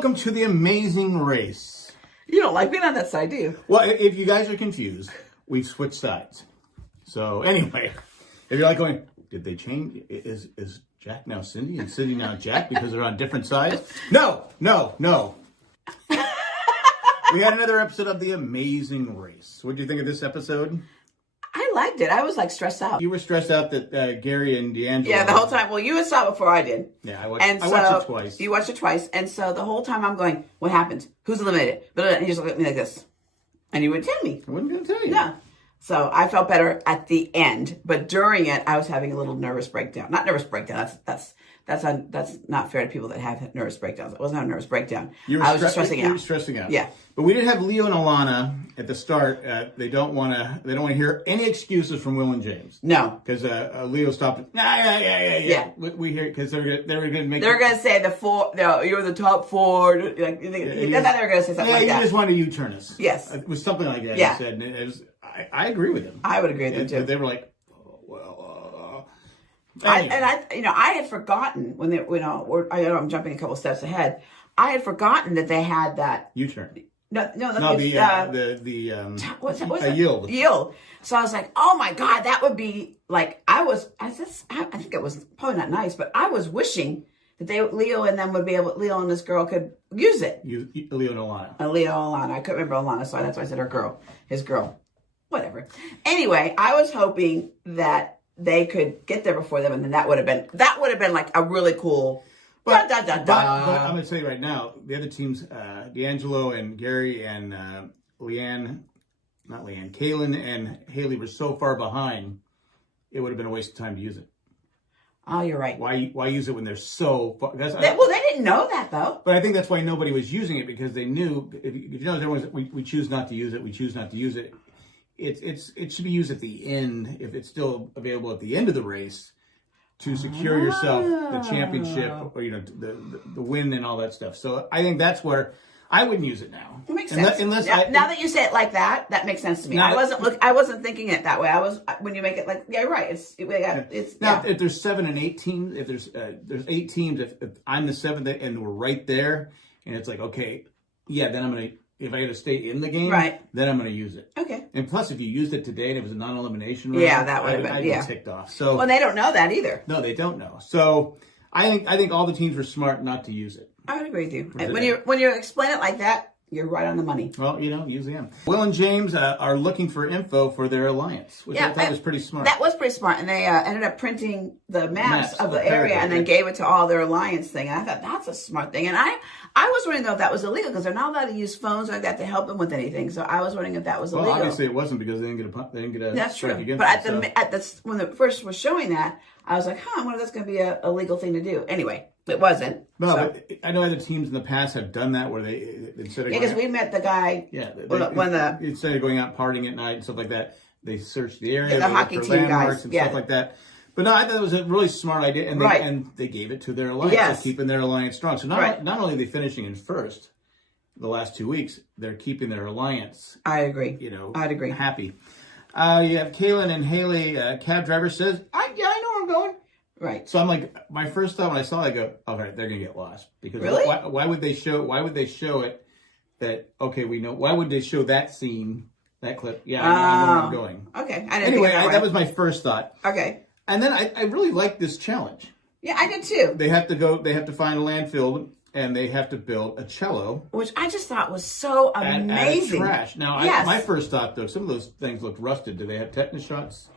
welcome to The Amazing Race. You don't like being on that side, do you? Well, if you guys are confused, we've switched sides. So anyway, if you're like going, did they change? Is Jack now Cyndi and Cyndi now Jack because they're on different sides? No. We had another episode of The Amazing Race. What did you think of this episode? I liked it. I was like stressed out. You were stressed out that Gary and D'Angelo. Yeah, the whole time. Well, you had saw it before I did. Yeah, I watched it twice. You watched it twice. And so the whole time I'm going, what happens? Who's eliminated? And you just look at me like this. And you wouldn't tell me. I wasn't going to tell you. Yeah. So I felt better at the end. But during it, I was having a little nervous breakdown. Not nervous breakdown. That's not fair to people that have nervous breakdowns. It wasn't a nervous breakdown. I was just stressing out. You were stressing out. Yeah. But we did have Leo and Alana at the start. They don't want to hear any excuses from Will and James. No. Because Leo stopped. Yeah. We hear because they're going to make. They're going to say the four. No, you're the top four. Like I thought they were going to say something like that. Yeah, you just wanted to U-turn us. Yes. It was something like that. Yeah. He said, and it was. I agree with him. I would agree with him too. They were like, I had forgotten when they, I know I'm jumping a couple steps ahead. I had forgotten that they had that U-turn. What's a yield. Yield. So I was like, oh my God, that would be like, I think it was probably not nice, but I was wishing that Leo and them would be able, Leo and this girl could use it. Leo and Alana. Leo and Alana. I couldn't remember Alana, so that's why I said his girl. Whatever. Anyway, I was hoping that they could get there before them, and then that would have been like a really cool. But I'm going to tell you right now, the other teams, D'Angelo and Gary and Kaylin and Haley were so far behind, it would have been a waste of time to use it. Oh, you're right. Why use it when they're so far? They didn't know that though. But I think that's why nobody was using it, because they knew if you know everyone's we choose not to use it. We choose not to use it. It should be used at the end if it's still available at the end of the race to secure yourself the championship or the win and all that stuff. So I think that's where I wouldn't use it now. It makes sense. Now that you say it like that, that makes sense to me. I wasn't thinking it that way. I was when you make it like you're right. If there's 7 and 8 teams, if there's 8 teams, if I'm the 7th and we're right there, and it's like okay, then I'm gonna. If I had to stay in the game, then I'm going to use it. Okay. And plus, if you used it today and it was a non-elimination round, that would have been. I'd be ticked off. So they don't know that either. No, they don't know. So I think all the teams were smart not to use it. I would agree with you. And when you explain it like that, you're right on the money. Well, usually am. Will and James are looking for info for their alliance, which I thought was pretty smart. That was pretty smart. And they ended up printing the maps of the area and then gave it to all their alliance thing. And I thought that's a smart thing. And I was wondering though if that was illegal because they're not allowed to use phones like that to help them with anything. So I was wondering if that was illegal. Well, obviously it wasn't because they didn't get a That's true. But when it first was showing that, I was like, I wonder if that's going to be a legal thing to do. Anyway. It wasn't. No, but I know other teams in the past have done that where they instead of because we met the guy. Yeah, instead of going out partying at night and stuff like that, they searced the area, the hockey for team landmarks guys and stuff like that. But no, I thought it was a really smart idea, and they gave it to their alliance, so keeping their alliance strong. So not only are they finishing in first the last 2 weeks, they're keeping their alliance. I agree. I'd agree. Happy. You have Kaylin and Haley. Cab driver says, "I know where I'm going." Right. So I'm like, my first thought when I saw it, I go, all right, they're gonna get lost because really? Why would they show it that we know? Why would they show that scene, that clip? Yeah, I know where I'm going. Okay. Anyway, that was my first thought. Okay. And then I really like this challenge. Yeah, I did too. They have to find a landfill and they have to build a cello, which I just thought was so amazing. Out of trash. Now, my first thought though, some of those things looked rusted. Do they have tetanus shots?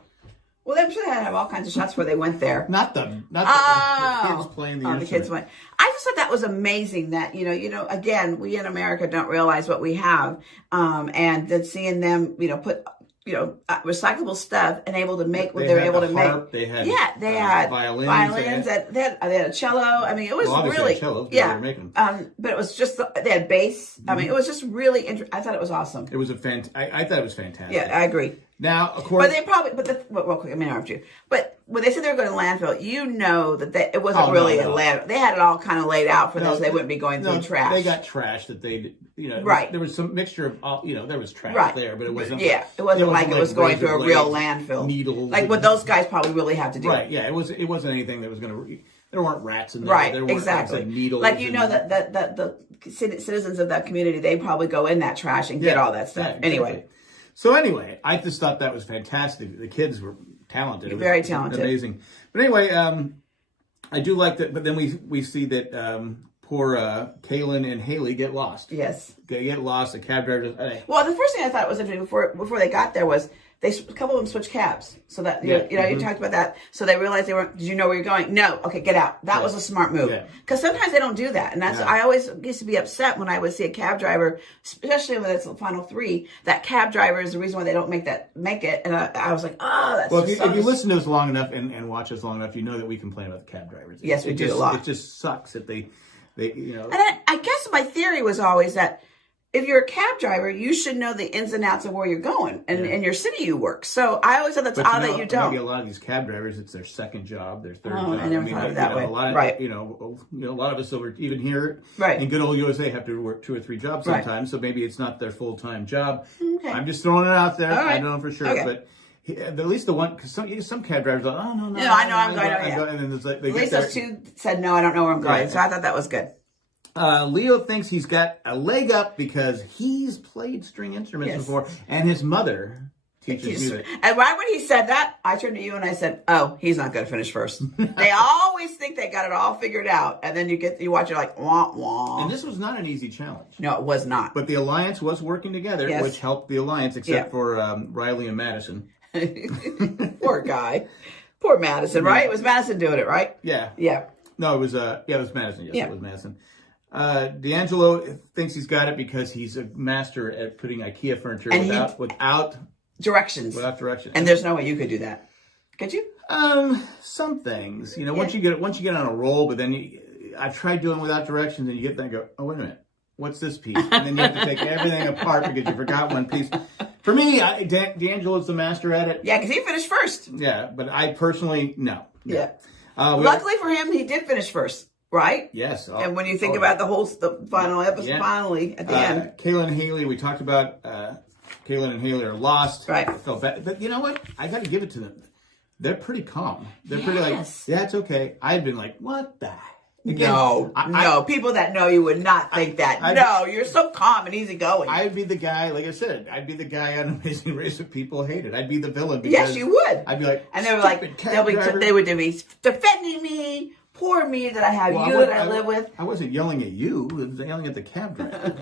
Well, I'm sure they have all kinds of shots where they went there. Not the kids playing the instrument. The kids went. I just thought that was amazing that, again, we in America don't realize what we have. And then seeing them, put, recyclable stuff and able to make what they're able to make. They had violins. They had a cello. I mean, it was really, cellos, they were making them. But it was just, they had bass. I mean, it was just really interesting. I thought it was awesome. It was I thought it was fantastic. Yeah, I agree. Now, of course, real quick, I mean, interrupt you. But when they said they were going to landfill, it wasn't really a landfill. They had it all kind of laid out for them, so they wouldn't be going through trash. They got trash that they, right. There was some mixture of all, there was trash there, but it wasn't. Yeah, it wasn't like it was going through a real landfill. Needles, like what those guys probably really have to do. Right. Yeah, it wasn't anything that was going to. there weren't rats in there. Right, There weren't exactly. like needles. Like, you know, that the citizens of that community, they probably go in that trash and get all that stuff. Yeah, exactly. Anyway. So anyway, I just thought that was fantastic. The kids were talented. It was very talented. Amazing. But anyway, I do like that. But then we see that poor Kaylin and Haley get lost. Yes. They get lost. The cab driver. Well, the first thing I thought was interesting before they got there was a couple of them switched cabs. So that, you know, you talked about that. So they realized they weren't, did you know where you're going? No. Okay, get out. That was a smart move. Because sometimes they don't do that. And that's, I always used to be upset when I would see a cab driver, especially when it's the final three, that cab driver is the reason why they don't make it. And I was like, oh, that's well, if you listen to us long enough and watch us long enough, you know that we complain about the cab drivers. Yes, we do a lot. It just sucks that they you know. And I guess my theory was always that if you're a cab driver, you should know the ins and outs of where you're going and in your city you work. So I always thought that's odd that you don't. Maybe a lot of these cab drivers, it's their second job, their third job. I never thought of it that way. A lot of, right. You know, a lot of us over even here in good old USA have to work 2 or 3 jobs sometimes. So maybe it's not their full-time job. Okay. I'm just throwing it out there. Right. I don't know for sure, but at least the one, because some cab drivers are like, oh, no, I know I'm going. And then there's like, at least those two said, no, I don't know where I'm going. So I thought that was good. Leo thinks he's got a leg up because he's played string instruments before, and his mother teaches music. And right when he said that, I turned to you and I said, "Oh, he's not going to finish first." They always think they got it all figured out, and then you watch it like wah wah. And this was not an easy challenge. No, it was not. But the alliance was working together, which helped the alliance, except for Riley and Madison. Poor guy, poor Madison. Right? It was Madison doing it, right? Yeah. Yeah. No, it was Madison. Yes, it was Madison. D'Angelo thinks he's got it because he's a master at putting IKEA furniture without directions. Without directions. And there's no way you could do that. Could you? Some things. You know, once you get on a roll, but then I've tried doing without directions, and you get there and go, oh, wait a minute, what's this piece? And then you have to take everything apart because you forgot one piece. For me, D'Angelo's the master at it. Yeah, because he finished first. Yeah, but I personally, no. Yeah. Luckily for him, he did finish first. Right? Yes. And when you think about the final episode, finally, at the end. Kayla and Haley, we talked about Kayla and Haley are lost. Right. I felt bad. But you know what? I got to give it to them. They're pretty calm. They're pretty like, yeah, it's okay. I'd been like, what the heck? Again, no. People that know you would not think that. You're so calm and easygoing. I'd be the guy, like I said, I'd be the guy on Amazing Race that people hated. I'd be the villain. Yes, you would. I'd be like, and they were like, they would be defending me. Poor me that I have that I live with. I wasn't yelling at you. I was yelling at the cab driver.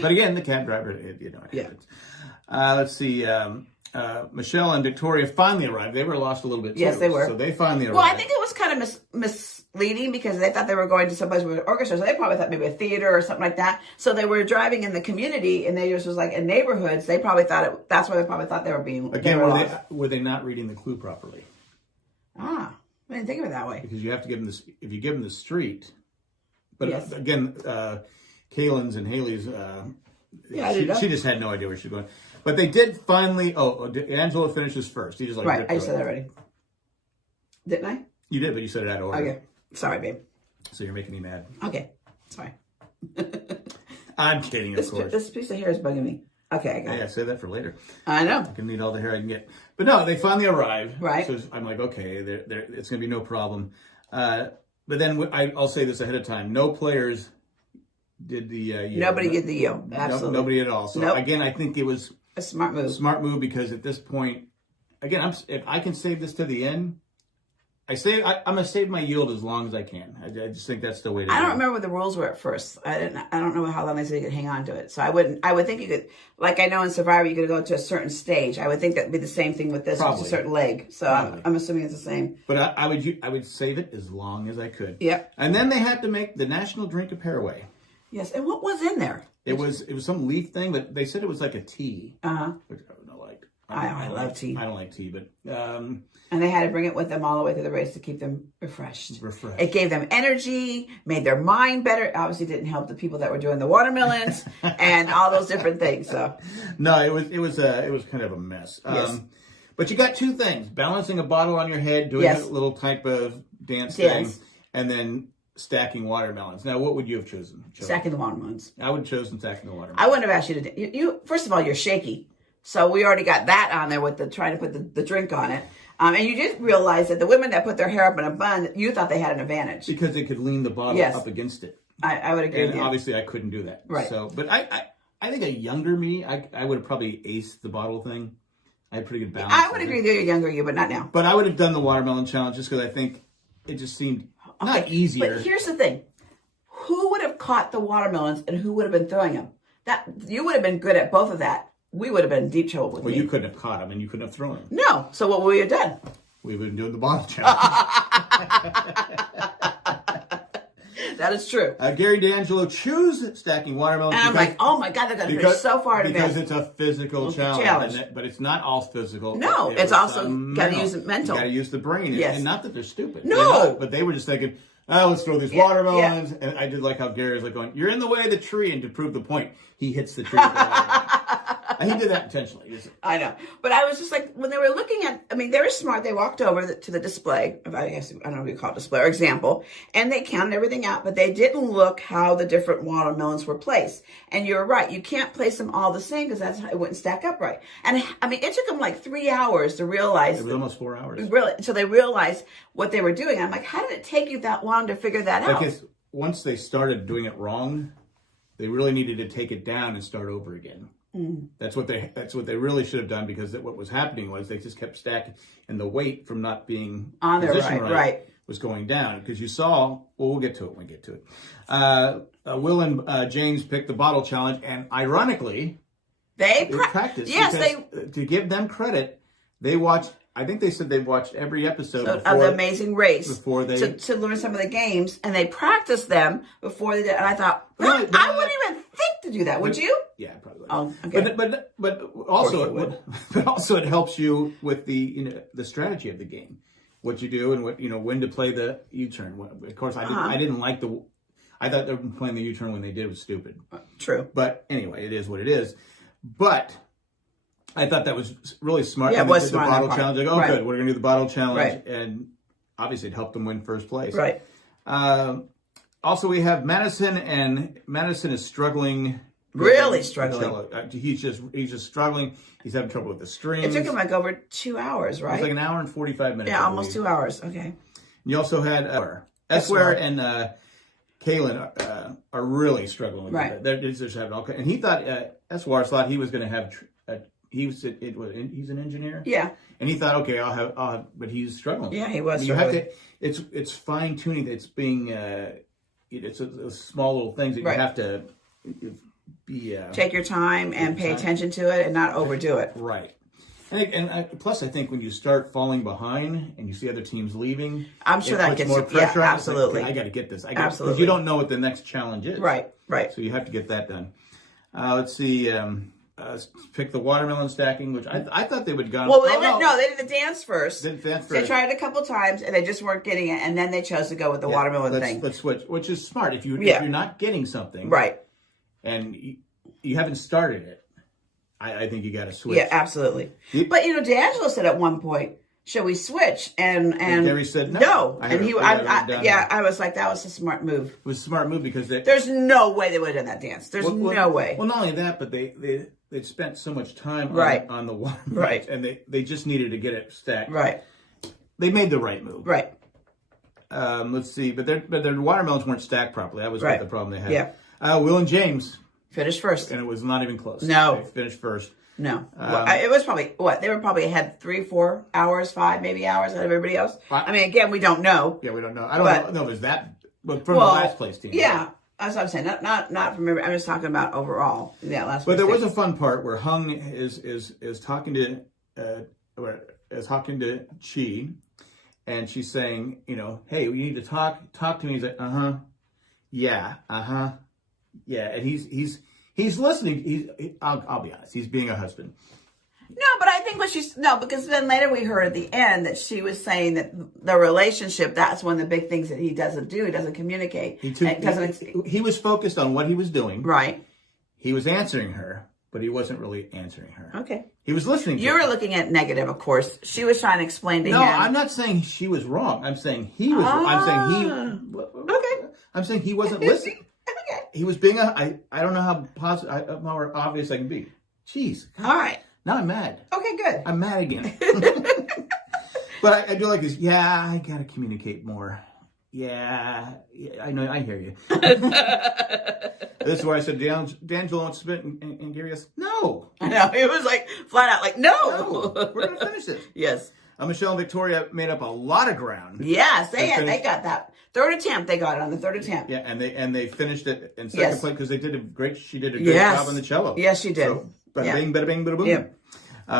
But again, the cab driver, you know. Yeah. Let's see. Michelle and Victoria finally arrived. They were lost a little bit too. Yes, they were. So they finally arrived. Well, I think it was kind of misleading because they thought they were going to someplace with an orchestra. So they probably thought maybe a theater or something like that. So they were driving in the community and they just was like in neighborhoods. They probably thought that's why they probably thought they were being were they not reading the clue properly? I didn't think of it that way. Because you have to give them this, if you give them the street, but again, Kaylin's and Haley's, she just had no idea where she was going. But they did finally, Angelo finishes first. He just like, right, I said that already. Didn't I? You did, but you said it out of order. Okay. Sorry, babe. So you're making me mad. Okay. Sorry. I'm kidding, of course. This piece of hair is bugging me. Okay, I got it. Yeah, save that for later. I know. I can need all the hair I can get. But no, they finally arrive. Right. So I'm like, okay, it's going to be no problem. But then I'll say this ahead of time. No players did the yield. Nobody did the yield. Absolutely. Nobody at all. So again, I think it was a smart move. A smart move because at this point, again, if I can save this to the end, I'm going to save my yield as long as I can. I just think that's the way to do it. I don't remember what the rules were at first. I don't know how long they said you could hang on to it. So I would think you could, like I know in Survivor, you could go to a certain stage. I would think that'd be the same thing with this, with a certain leg. So I'm assuming it's the same. But I would save it as long as I could. Yep. And then they had to make the national drink of Paraguay. Yes. And what was in there? It was some leaf thing, but they said it was like a tea. Which I don't like. I love tea. I don't like tea, but and they had to bring it with them all the way through the race to keep them refreshed. It gave them energy, made their mind better. Obviously, didn't help the people that were doing the watermelons and all those different things. So no, it was kind of a mess. Yes. But you got two things: balancing a bottle on your head, doing a little type of dance thing, and then stacking watermelons. Now, what would you have chosen? Stacking the watermelons. I would have chosen stacking the watermelons. I wouldn't have asked you to. You first of all, you're shaky. So we already got that on there with trying to put the drink on it. And you did realize that the women that put their hair up in a bun, you thought they had an advantage. Because they could lean the bottle up against it. I would agree with you. Obviously I couldn't do that. Right. So, but I think a younger me, I would have probably aced the bottle thing. I had pretty good balance. I would agree with you, younger you, but not now. But I would have done the watermelon challenge just because I think it just seemed not easier. But here's the thing. Who would have caught the watermelons and who would have been throwing them? That you would have been good at both of that. We would have been in deep trouble with me. Well, you couldn't have caught them and you couldn't have thrown them. No. So what would we have done? We would have been doing the bottle challenge. That is true. Gary D'Angelo chews stacking watermelons. And I'm like, oh my God, they're going to finish so far in advance. Because it's a physical challenge. But it's not all physical. No, it's also got to use mental. You got to use the brain. Yes. And not that they're stupid. No. But they were just thinking, let's throw these watermelons. And I did like how Gary was like going, you're in the way of the tree. And to prove the point, he hits the tree with the watermelon. And he did that intentionally. I know. But I was just like, when they were looking at, I mean, they were smart. They walked over to the display, I guess, I don't know what you call it, display or example, and they counted everything out, but they didn't look how the different watermelons were placed. And you're right. You can't place them all the same because it wouldn't stack up right. And I mean, it took them like 3 hours to realize. It was almost 4 hours. Really, so they realized what they were doing. I'm like, how did it take you that long to figure that out? Because once they started doing it wrong, they really needed to take it down and start over again. That's what they really should have done, because what was happening was they just kept stacking, and the weight from not being on there right was going down. Because you saw, we'll get to it when we get to it. Will and James picked the bottle challenge, and ironically, they practiced. Yes, to give them credit, they watched. I think they said they watched every episode of The Amazing Race before they to learn some of the games, and they practiced them before they did. And I thought, I wouldn't even think to do that. Would you? Yeah, probably. Oh, okay. But also it helps you with the strategy of the game, what you do and what when to play the U-turn. Of course, I didn't like I thought they were playing the U-turn when they did was stupid. True. But anyway, it is what it is. But I thought that was really smart. Yeah, it was smart. The bottle challenge. Like, good, we're going to do the bottle challenge. Right. And obviously it helped them win first place. Right. Also, we have Madison, and Madison is struggling. Really struggling. He's just struggling. He's having trouble with the strings. It took him like over 2 hours, right? It was like an hour and 45 minutes. Yeah, almost 2 hours. Okay. You also had Eswar and Kaylin are really struggling with it. They're just having all. And he thought Eswar thought he was going to have. He's an engineer. Yeah. And he thought, okay, I'll have, but he's struggling. Yeah, he was. You have to. It's fine tuning. It's being. It's a small little things that you have to be. Take your time and pay attention to it and not overdo it. Right. Plus, I think when you start falling behind and you see other teams leaving, I'm sure that gets more pressure. Yeah, absolutely. I got to get this. Absolutely. Because you don't know what the next challenge is. Right. So you have to get that done. Let's see. Pick the watermelon stacking, which I thought they would go. Well, they did the dance first. They tried it a couple times and they just weren't getting it, and then they chose to go with the watermelon thing. Let's switch, which is smart. If you're not getting something, right, and you haven't started it, I think you got to switch. Yeah, absolutely. But D'Angelo said at one point, "Should we switch?" And Gary said no. No, I was like, that was a smart move. It was a smart move because there's no way they would have done that dance. There's no way. Well, not only that, but they'd spent so much time on the watermelon, right, and they just needed to get it stacked. Right. They made the right move. Right. Let's see, but their watermelons weren't stacked properly. That was the problem they had. Yeah. Will and James finished first, and it was not even close. No, they finished first. No, it was probably they were probably ahead 3, 4 hours, 5 maybe hours ahead of everybody else. I mean, again, we don't know. Yeah, we don't know. I don't know if it's that, but from the last place team. Yeah, that's what I'm saying. Not from everybody. I'm just talking about overall. Yeah, last. But there was a fun part where Hung is talking to Chi, and she's saying, hey, we need to talk to me. He's like, yeah, yeah, and he's listening. I'll be honest. He's being a husband. No, but I think because then later we heard at the end that she was saying that the relationship, that's one of the big things that he doesn't do. He doesn't communicate. He was focused on what he was doing. Right. He was answering her, but he wasn't really answering her. Okay. He was listening to her. You were looking at negative, of course. She was trying to explain to him. No, I'm not saying she was wrong. I'm saying he was wrong. Okay. I'm saying he wasn't listening. Okay. He was being I don't know how obvious I can be. Jeez. God. All right. Now I'm mad. Okay, good. I'm mad again. But I do like this. Yeah, I gotta communicate more. Yeah, I know. I hear you. This is where I said, D'Angelo wants to spit, and Gary goes, no. I know. It was like flat out like, no. We're going to finish this. Yes. Michelle and Victoria made up a lot of ground. Yes, they got that. Third attempt, they got it on the third attempt. Yeah, and they finished it in second place because she did a great yes. job on the cello. Yes, she did. So, bada bing, bada bing, bada boom. Yeah.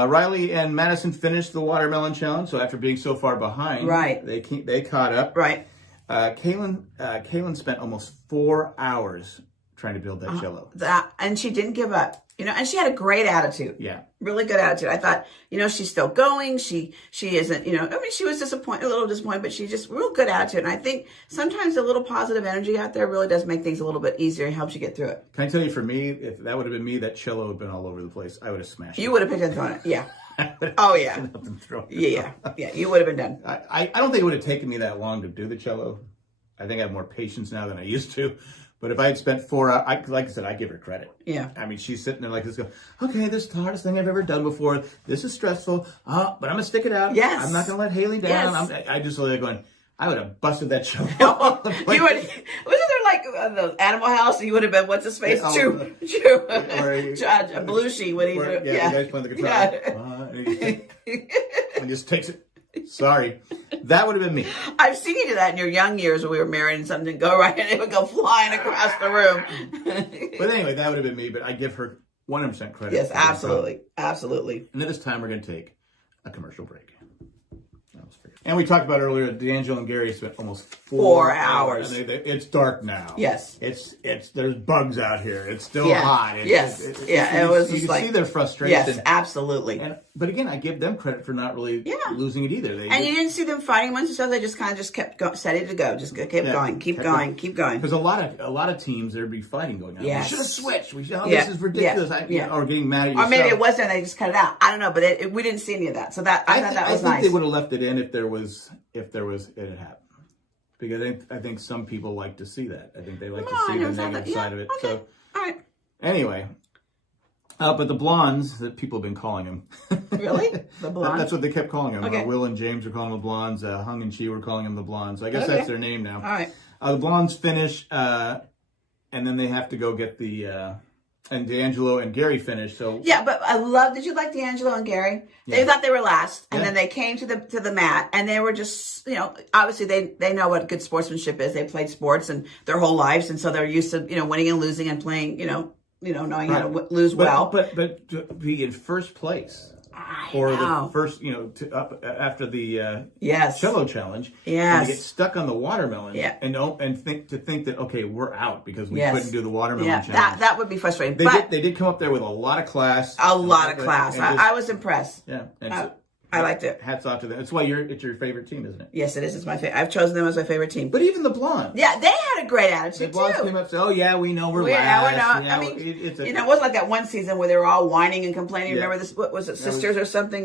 Riley and Madison finished the watermelon challenge. So after being so far behind, right, they caught up. Right. Kaylin spent almost 4 hours trying to build that cello. And she didn't give up. And she had a great attitude. Yeah. Really good attitude. I thought, she's still going. She isn't, she was a little disappointed, but she just real good attitude. And I think sometimes a little positive energy out there really does make things a little bit easier and helps you get through it. Can I tell you, for me, if that would have been me, that cello would have been all over the place. I would have smashed it. You would have picked it and thrown it. Yeah. Oh, yeah. Yeah. You would have been done. I don't think it would have taken me that long to do the cello. I think I have more patience now than I used to. But if I had spent 4 hours, like I said, I give her credit. Yeah. I mean, she's sitting there like this, going, okay, this is the hardest thing I've ever done before. This is stressful, but I'm going to stick it out. Yes. I'm not going to let Haley down. Yes. I just like going, I would have busted that show. Wasn't there like the Animal House? You would have been, what's his face? True. Belushi when he you guys playing the guitar. And just takes it. Sorry. That would have been me. I've seen you do that in your young years when we were married and something would go right and it would go flying across the room. But anyway, that would have been me, but I give her 100% credit. Yes, absolutely. Absolutely. And at this time, we're going to take a commercial break. And we talked about earlier, D'Angelo and Gary spent almost 4 hours. It's dark now. Yes. There's bugs out here. It's still hot. It was you just can see their frustration. Yes, absolutely. But again, I give them credit for not really losing it either. You didn't see them fighting amongst each other. They just kept steady to go. Just kept going, keep going. Because a lot of teams there'd be fighting going on. Yes. We should have switched. This is ridiculous. Or getting mad at yourself. Or maybe it wasn't. They just cut it out. I don't know. But we didn't see any of that. So I thought that was nice. I think they would have left it in if it had happened. Because I think some people like to see that. I think they like to see the negative side of it. Okay. So all right. Anyway. But the blondes that people have been calling them. Really? The blondes? That's what they kept calling them. Okay. Will and James were calling them the blondes. Hung and Chi were calling them the blondes. So I guess that's their name now. All right. The blondes finish, and then they have to go get and D'Angelo and Gary finish. So yeah, but did you like D'Angelo and Gary? Yeah. They thought they were last, and then they came to the mat, and they were just, obviously they know what good sportsmanship is. They played sports and their whole lives, and so they're used to, winning and losing and playing, knowing how to lose well. But to be in first place for the first, after the cello challenge, and to get stuck on the watermelon, and think that okay, we're out because we couldn't do the watermelon challenge. That would be frustrating. They did come up there with a lot of class. A lot of class. I was impressed. Yeah, I liked it. Hats off to them. That's why it's your favorite team, isn't it? Yes, it is. It's my favorite. I've chosen them as my favorite team. But even the blondes. Yeah, they had a great attitude, the blondes came up and said, oh, yeah, we know we're last. We're not. I mean, it wasn't like that one season where they were all whining and complaining. Remember this? What was it, Sisters or something?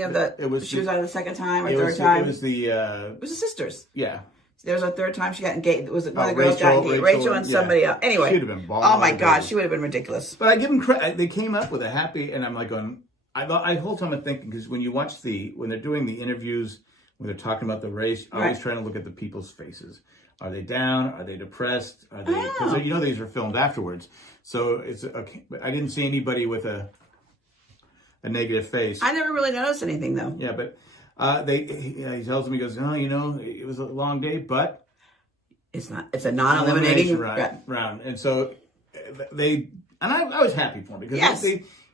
She was on the second time or third time? It was the Sisters. Yeah. There was a third time she got engaged. Was it one of the girls got engaged? Rachel and somebody else. Anyway. She'd have been balling. Oh, my God. She would have been ridiculous. But I give them credit. They came up with a happy, and I'm like going, the whole time I'm thinking, because when you watch when they're doing the interviews, when they're talking about the race, I'm always trying to look at the people's faces. Are they down? Are they depressed? Are they? Because these are filmed afterwards, so it's okay. But I didn't see anybody with a negative face. I never really noticed anything though. Yeah, but he tells me, he goes, it was a long day, but it's not. It's a non-eliminating round, and so I was happy for him because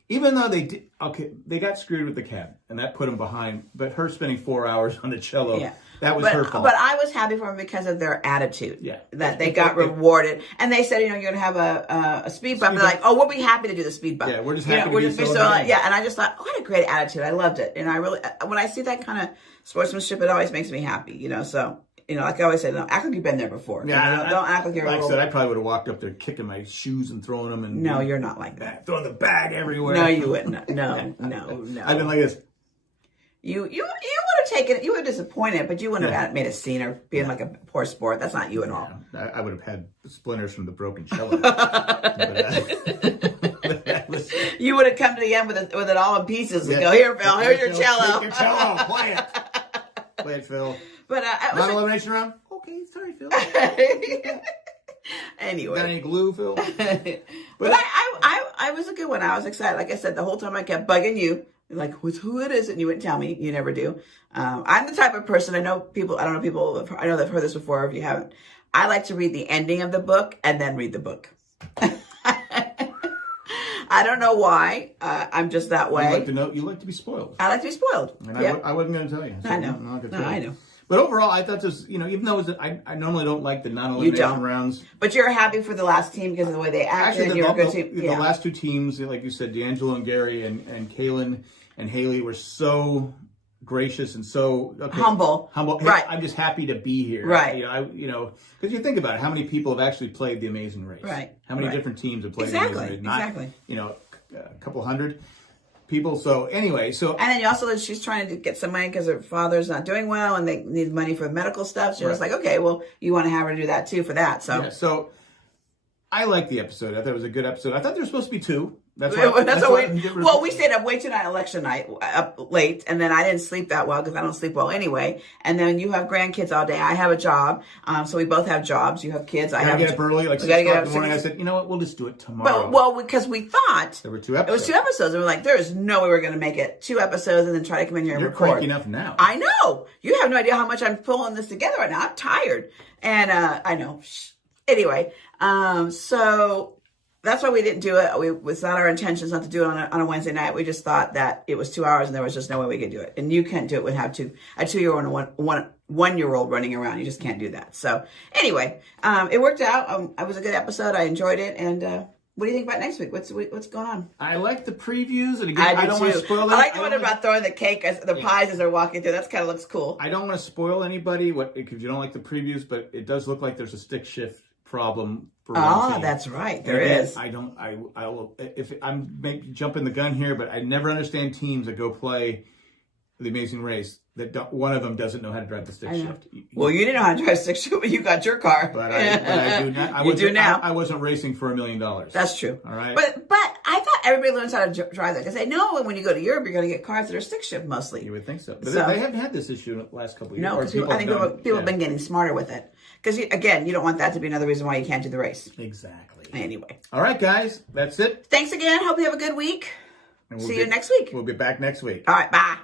even though they got screwed with the cab, and that put them behind. But her spending 4 hours on the cello, that was her fault. But I was happy for them because of their attitude. Yeah, that they got rewarded, and they said, you're going to have a speed bump. They're like, oh, we'll be happy to do the speed bump. Yeah, we're just happy to be so. And I just thought, what a great attitude. I loved it, and I really, when I see that kind of sportsmanship, it always makes me happy. So. Like I always say, act like you've been there before. Yeah, don't act like you're. Like I said, I probably would have walked up there kicking my shoes and throwing them. And no, you're not like that. Throwing the bag everywhere. No, you wouldn't. No. I've been like this. You would have taken it. You were disappointed, but you wouldn't have made a scene or being like a poor sport. That's not you at all. I would have had splinters from the broken cello. You would have come to the end with it all in pieces and go, here, Phil, here's your cello. Take your cello, play it. it, Phil. But not elimination round. Okay, sorry, Phil. Anyway, got any glue, Phil? but I was a good one. I was excited. Like I said, the whole time I kept bugging you, like who it is, and you wouldn't tell me. You never do. I'm the type of person. I know people. I don't know people. I know they've heard this before. If you haven't, I like to read the ending of the book and then read the book. I don't know why. I'm just that way. You like to know. You like to be spoiled. I like to be spoiled. And I wasn't going to tell you. So I know. I'm not gonna No, tell you. I know. But overall, I thought this, even though I normally don't like the non-elimination rounds. But you're happy for the last team because of the way they acted. Actually, you're a good team. The last two teams, like you said, D'Angelo and Gary and Kaylin and Haley were so gracious and so humble. Hey, right. I'm just happy to be here. Right. Because you think about it, how many people have actually played The Amazing Race? Right. How many different teams have played The Amazing Race? Exactly. A couple hundred people. So anyway, and then you also, she's trying to get some money because her father's not doing well and they need money for medical stuff. So it's like, okay, well, you want to have her do that too for that. So so I liked the episode. I thought it was a good episode. I thought there were supposed to be two. We stayed up way too night election night, up late, and then I didn't sleep that well because I don't sleep well anyway. And then you have grandkids all day. I have a job, so we both have jobs. You have kids. I have to get up early, like 6 o'clock in the morning. I said, you know what? We'll just do it tomorrow. Well, because we thought there were 2 episodes. It was 2 episodes, and we're like, there is no way we're going to make it 2 episodes and then try to come in here and record. You're cranky enough now. I know. You have no idea how much I'm pulling this together right now. I'm tired, and I know. Anyway, so. That's why we didn't do it. It was not our intentions not to do it on a Wednesday night. We just thought that it was 2 hours and there was just no way we could do it. And you can't do it when have a 2-year-old and a one-year-old running around. You just can't do that. So anyway, it worked out. It was a good episode. I enjoyed it. And what do you think about next week? What's going on? I like the previews. And again, I don't want to spoil them. I like the one about throwing the cake, the pies as they're walking through. That kind of looks cool. I don't want to spoil anybody because you don't like the previews, but it does look like there's a stick shift problem for one team. That's right. There is. I will, if I'm jumping the gun here, but I never understand teams that go play The Amazing Race that one of them doesn't know how to drive the stick shift. Well, you didn't know how to drive stick shift, but you got your car. But I do not. You do now. I wasn't racing for $1 million. That's true. All right. But I thought everybody learns how to drive that because they know when you go to Europe, you're going to get cars that are stick shift mostly. You would think so. But they haven't had this issue in the last couple of years. No, because I think people have been getting smarter with it. Because, again, you don't want that to be another reason why you can't do the race. Exactly. Anyway. All right, guys. That's it. Thanks again. Hope you have a good week. See you next week. We'll be back next week. All right. Bye.